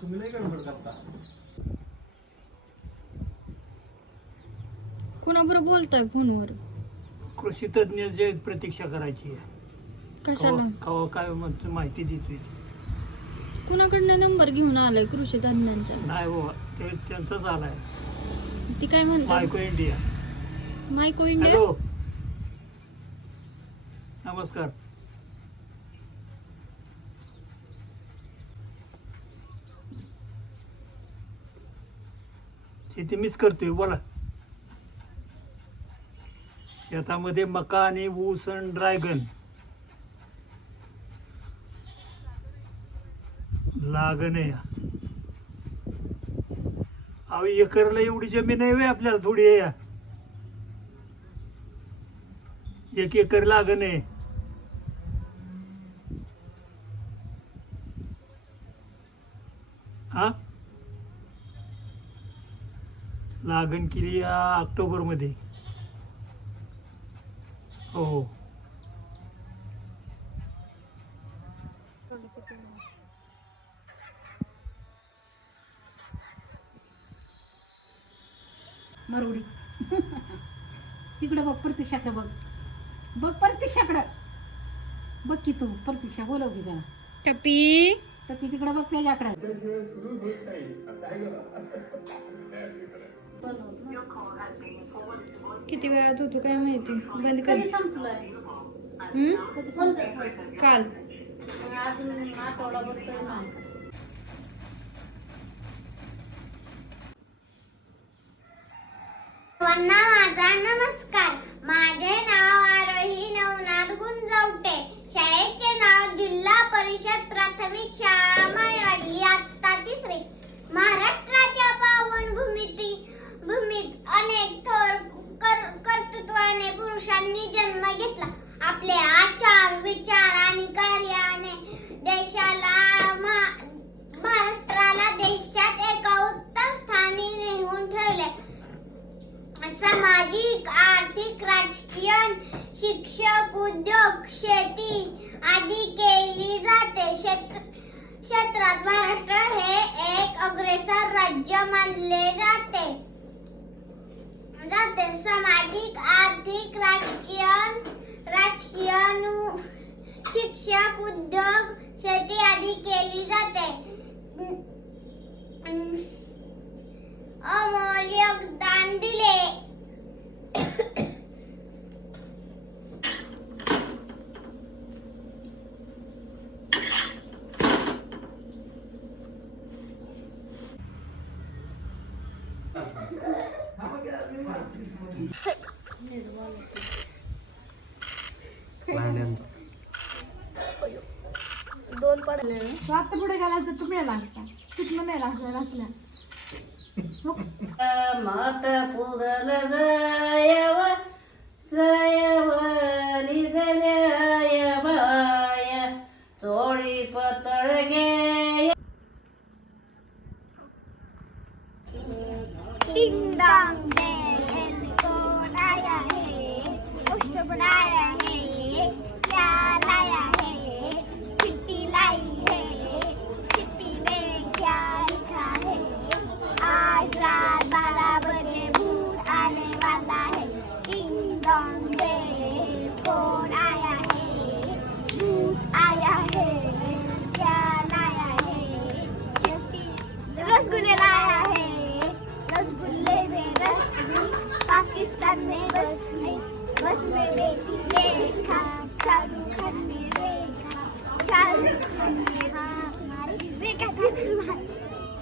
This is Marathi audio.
तुम्ही नाही गडबड करता. कुणाबरोबर बोलताय फोनवर? कृषी तज्ञ जे प्रतीक्षा करायची आहे. कशाला? कवा काय म्हणतो माहिती देतोय. कुणाकडनं नंबर घेऊन आलाय कृषी तज्ञांचा? नाही बाबा, ते त्यांचाच आलाय. ती काय म्हणतात? मायको इंडिया. मायको इंडिया. हॅलो, नमस्कार. शेती मीच करतोय, बोला. शेतामध्ये मका आणि ऊस आणि ड्रॅगन लागण आहे. अहो, एकरला एवढी जमीन आहे व्हय आपल्याला? थोडी आहे. 1 एकर लागण आहे. हा, लागण केली ऑक्टोबर मध्ये. हो, मरुडी. तिकडं बघ, प्रतीक्षाकडे बघ. बघ प्रतीक्षाकडं बघ की, तू प्रतीक्षा बोलव की त्याला. टपी टपी तिकडं बघ त्याच्याकडं. किती वेळात होतो काय माहिती. बंद कर. कधी संपलंय? कधी संपलंय? काल. अजून आठवडाभर तर नाही. सर्वांना माझा नमस्कार. माझे नाव आरोही नवनाथ गुंजवटे. शाळेचे नाव जिल्हा परिषद प्राथमिक शाळा माळवाडी, इयत्ता 3री. महाराष्ट्राच्या पावनभूमीत अनेक थोर कर्तृत्वाने पुरुषांनी जन्म घेतला. आपले आचार, विचार आणि कार्याने महाराष्ट्राला देशात एका उत्तम स्थानी नेऊन ठेवले. सामाजिक, आर्थिक, राजकीय, शिक्षक, उद्योग, शेती आदी केली जाते. क्षेत्रात महाराष्ट्र हे एक अग्रेसर राज्य मानले जाते. सामाजिक, आर्थिक, राजकीय, शिक्षक, उद्योग, शेती आदी केली जाते. अमोल योगदान दिले. दोन पडले. तू आता पुढे गेला तर तू मेला असता. तिथनं मेला असल्या. मत पुगल जायव जायव निघल्या बाय चोळी पतळ घे. डिंग डॉंग बेल कोण आया है, उष्ट बनाया है, क्या लाया है, चिट्ठी लाई है, चिट्ठी में क्या लिखा है. आज रात 12 बजे भूत आने वाला है. डिंग डॉंग बेल कौन आया है, भूत आया है, क्या लाया है, रसगुल्ले लाया है. रसगुल्ले में रस, पाकिस्तान में बस में